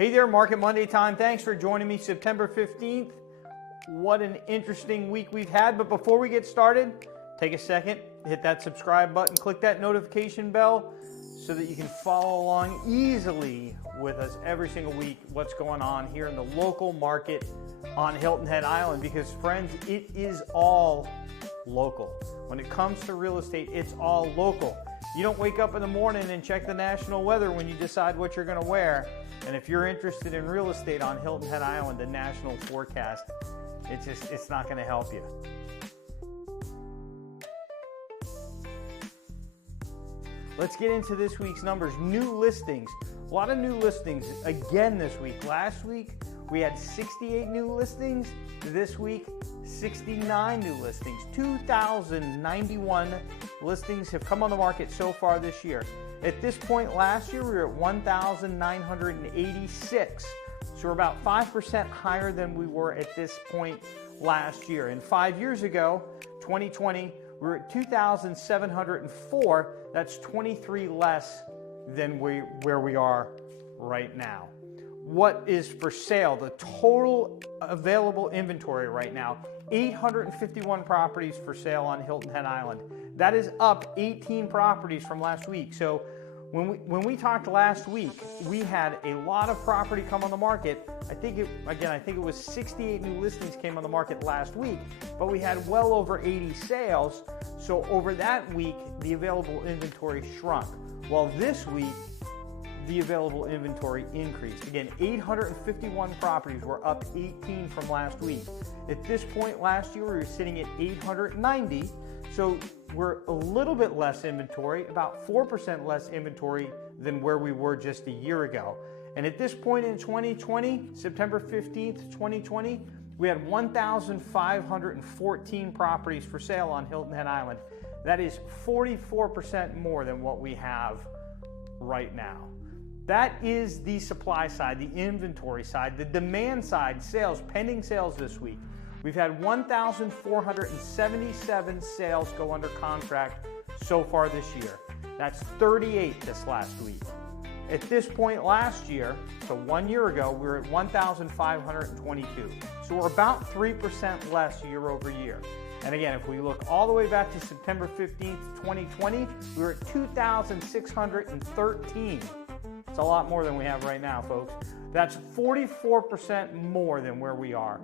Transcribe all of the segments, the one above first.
Hey there, Market Monday time. Thanks for joining me September 15th. What an interesting week we've had. But before we get started, take a second, hit that subscribe button, click that notification bell so that you can follow along easily with us every single week what's going on here in the local market on Hilton Head Island. Because friends, it is all local. When it comes to real estate, it's all local. You don't wake up in the morning and check the national weather when you decide what you're going to wear. And if you're interested in real estate on Hilton Head Island, the national forecast, it's not going to help you. Let's get into this week's numbers. New listings. A lot of new listings again this week. Last week, we had 68 new listings. This week, 69 new listings. 2,091 listings have come on the market so far this year. At this point last year, we were at 1,986. So we're about 5% higher than we were at this point last year. And 5 years ago, 2020, we were at 2,704. That's 23 less than where we are right now. What is for sale? The total available inventory right now, 851 properties for sale on Hilton Head Island. That is up 18 properties from last week. So when we talked last week, we had a lot of property come on the market. I think it was 68 new listings came on the market last week, but we had well over 80 sales. So over that week, the available inventory shrunk. While this week, the available inventory increased. Again, 851 properties were up 18 from last week. At this point last year, we were sitting at 890. So we're a little bit less inventory, about 4% less inventory than where we were just a year ago. And at this point in 2020, September 15th, 2020, we had 1,514 properties for sale on Hilton Head Island. That is 44% more than what we have right now. That is the supply side, the inventory side. The demand side, sales, pending sales this week. We've had 1,477 sales go under contract so far this year. That's 38 this last week. At this point last year, so 1 year ago, we were at 1,522. So we're about 3% less year over year. And again, if we look all the way back to September 15th, 2020, we were at 2,613. It's a lot more than we have right now, folks. That's 44% more than where we are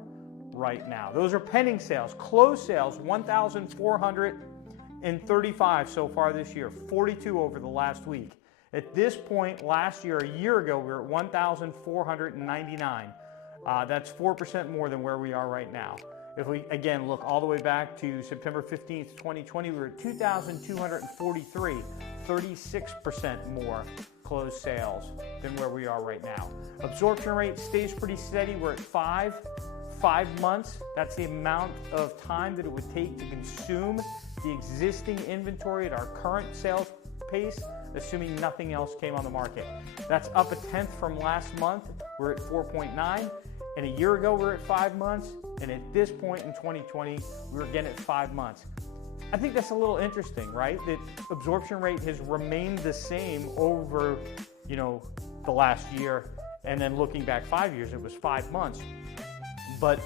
right now. Those are pending sales. Closed sales, 1,435 so far this year, 42 over the last week. At this point last year, a year ago, we were at 1,499. That's 4% more than where we are right now. If we, again, look all the way back to September 15th, 2020, we were at 2,243, 36% more closed sales than where we are right now. Absorption rate stays pretty steady. We're at 5 months. That's the amount of time that it would take to consume the existing inventory at our current sales pace, assuming nothing else came on the market. That's up 1/10 from last month. We're at 4.9. And a year ago, we were at 5 months. And at this point in 2020, we were again at 5 months. I think that's a little interesting, right? That absorption rate has remained the same over, the last year. And then looking back 5 years, it was 5 months. But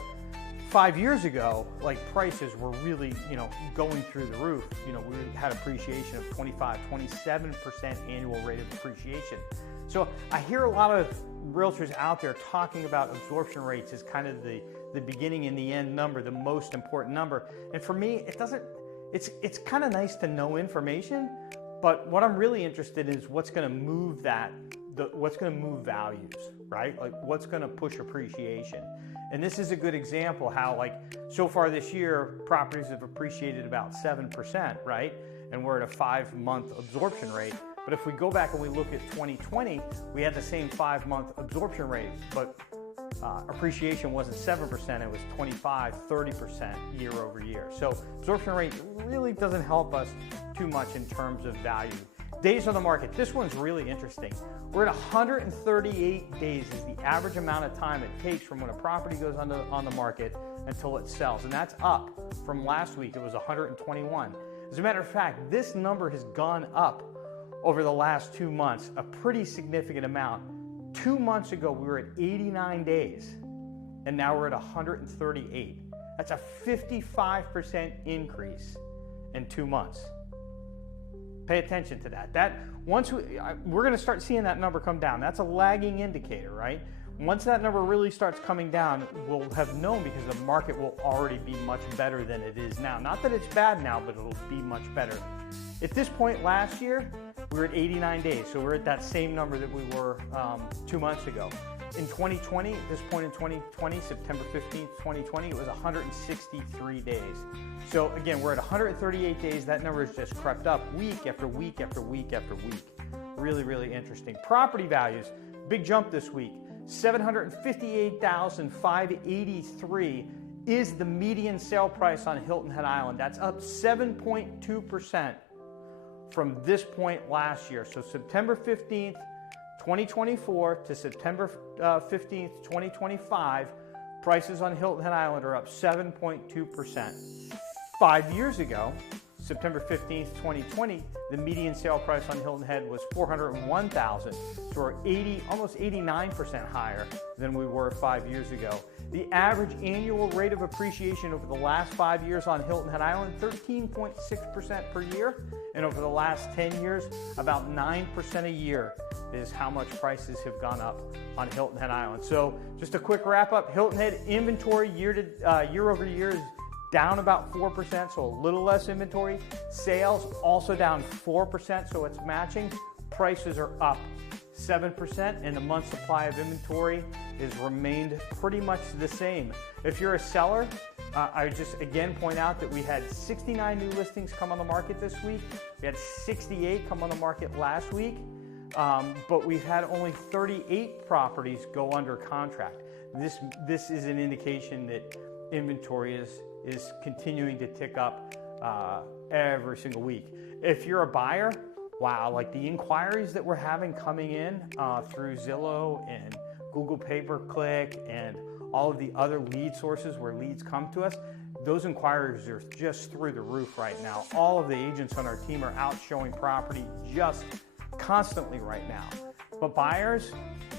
5 years ago, prices were really, going through the roof. We had appreciation of 27% annual rate of appreciation. So I hear a lot of realtors out there talking about absorption rates as kind of the beginning and the end number, the most important number. And for me, it's kind of nice to know information, but what I'm really interested in is what's going to move what's going to move values, right? What's going to push appreciation. And this is a good example how so far this year, properties have appreciated about 7%, right? And we're at a 5-month absorption rate. But if we go back and we look at 2020, we had the same 5-month absorption rate, but appreciation wasn't 7%, it was 25, 30% year over year. So absorption rate really doesn't help us too much in terms of value. Days on the market, this one's really interesting. We're at 138 days is the average amount of time it takes from when a property goes on the market until it sells. And that's up from last week, it was 121. As a matter of fact, this number has gone up over the last 2 months, a pretty significant amount. 2 months ago, we were at 89 days, and now we're at 138. That's a 55% increase in 2 months. Pay attention to that. We're going to start seeing that number come down. That's a lagging indicator, right? Once that number really starts coming down, we'll have known because the market will already be much better than it is now. Not that it's bad now, but it'll be much better. At this point last year, we were at 89 days, so we're at that same number that we were 2 months ago. In 2020, at this point in 2020, September 15th, 2020, it was 163 days. So again, we're at 138 days. That number has just crept up week after week after week after week. Really, really interesting. Property values, big jump this week. 758,583 is the median sale price on Hilton Head Island. That's up 7.2% from this point last year. So September 15th, 2024 to September 15th, 2025, prices on Hilton Head Island are up 7.2%. 5 years ago, September 15th, 2020, the median sale price on Hilton Head was $401,000, so we're almost 89% higher than we were 5 years ago. The average annual rate of appreciation over the last 5 years on Hilton Head Island, 13.6% per year, and over the last 10 years, about 9% a year is how much prices have gone up on Hilton Head Island. So just a quick wrap up, Hilton Head inventory year over year is down about 4%, so a little less inventory. Sales also down 4%, so it's matching. Prices are up 7%, and the month supply of inventory has remained pretty much the same. If you're a seller, I would just again point out that we had 69 new listings come on the market this week. We had 68 come on the market last week, but we've had only 38 properties go under contract. This is an indication that inventory is continuing to tick up every single week. If you're a buyer, wow, like the inquiries that we're having coming in through Zillow and Google Pay-Per-Click and all of the other lead sources where leads come to us, those inquiries are just through the roof right now. All of the agents on our team are out showing property just constantly right now. But buyers,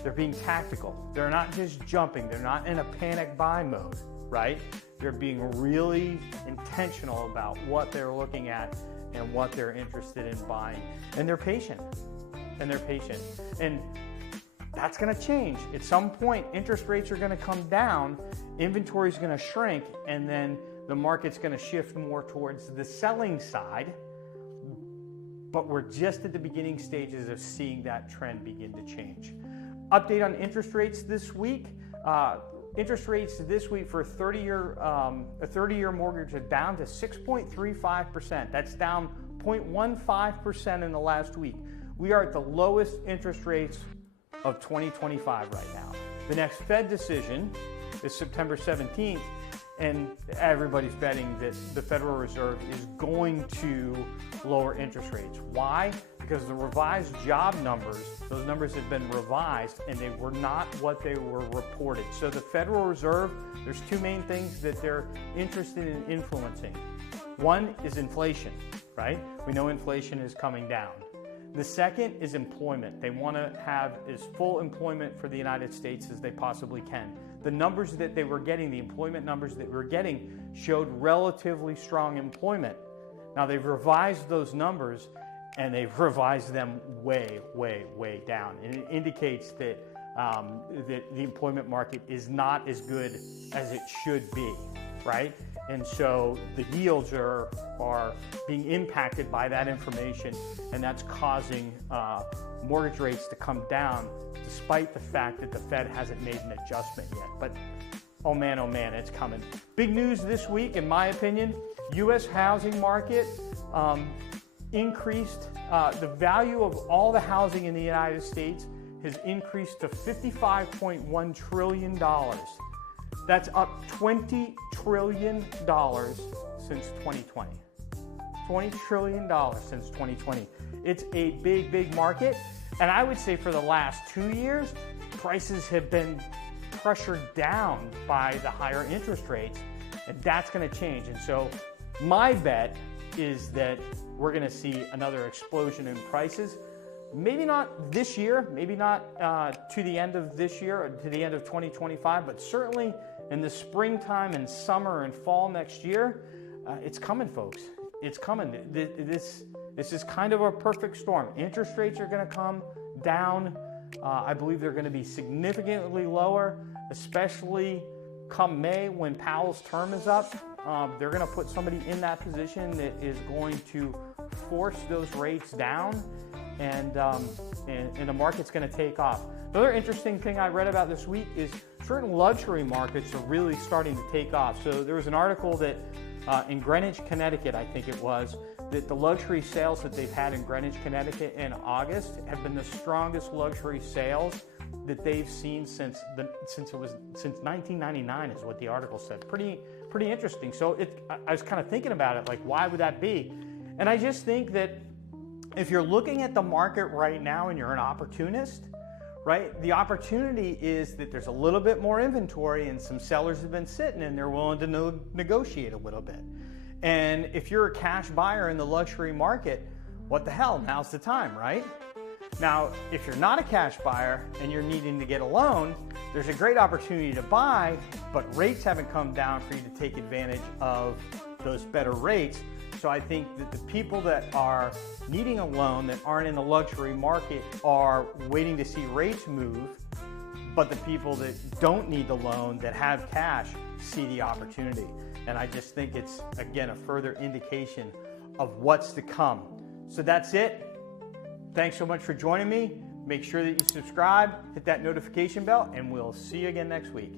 they're being tactical. They're not just jumping. They're not in a panic buy mode, right? They're being really intentional about what they're looking at and what they're interested in buying. And they're patient. And that's going to change. At some point, interest rates are going to come down, inventory is going to shrink, and then the market's going to shift more towards the selling side. But we're just at the beginning stages of seeing that trend begin to change. Update on interest rates this week. Interest rates this week for a 30-year mortgage are down to 6.35%. That's down 0.15% in the last week. We are at the lowest interest rates of 2025 right now. The next Fed decision is September 17th, and everybody's betting that the Federal Reserve is going to lower interest rates. Why? Because the revised job numbers, those numbers have been revised and they were not what they were reported. So the Federal Reserve, there's two main things that they're interested in influencing. One is inflation, right? We know inflation is coming down. The second is employment. They want to have as full employment for the United States as they possibly can. The numbers that they were getting, the employment numbers that we're getting, showed relatively strong employment. Now they've revised those numbers and they've revised them way, way, way down. And it indicates that the employment market is not as good as it should be, right? And so the yields are being impacted by that information, and that's causing mortgage rates to come down despite the fact that the Fed hasn't made an adjustment yet. But oh man, it's coming. Big news this week, in my opinion, U.S. housing market increased. The value of all the housing in the United States has increased to $55.1 trillion. That's up $20 trillion since 2020. $20 trillion since 2020. It's a big, big market. And I would say for the last 2 years, prices have been pressured down by the higher interest rates, and that's going to change. And so my bet is that we're going to see another explosion in prices. maybe not this year, maybe not to the end of this year or to the end of 2025, but certainly in the springtime and summer and fall next year, it's coming, folks. It's coming. This is kind of a perfect storm. Interest rates are going to come down. I believe they're going to be significantly lower, especially come May when Powell's term is up. They're going to put somebody in that position that is going to force those rates down, and the market's going to take off. Another interesting thing I read about this week is certain luxury markets are really starting to take off. So there was an article that in Greenwich, Connecticut, I think it was, that the luxury sales that they've had in Greenwich, Connecticut in August have been the strongest luxury sales that they've seen since 1999 is what the article said. Pretty interesting. So I was kind of thinking about it, like, why would that be? And I just think that if you're looking at the market right now and you're an opportunist, right, the opportunity is that there's a little bit more inventory and some sellers have been sitting and they're willing to negotiate a little bit. And if you're a cash buyer in the luxury market, what the hell, now's the time, right? Now, if you're not a cash buyer and you're needing to get a loan, there's a great opportunity to buy, but rates haven't come down for you to take advantage of those better rates. So I think that the people that are needing a loan that aren't in the luxury market are waiting to see rates move, but the people that don't need the loan, that have cash, see the opportunity. And I just think it's, again, a further indication of what's to come. So that's it. Thanks so much for joining me. Make sure that you subscribe, hit that notification bell, and we'll see you again next week.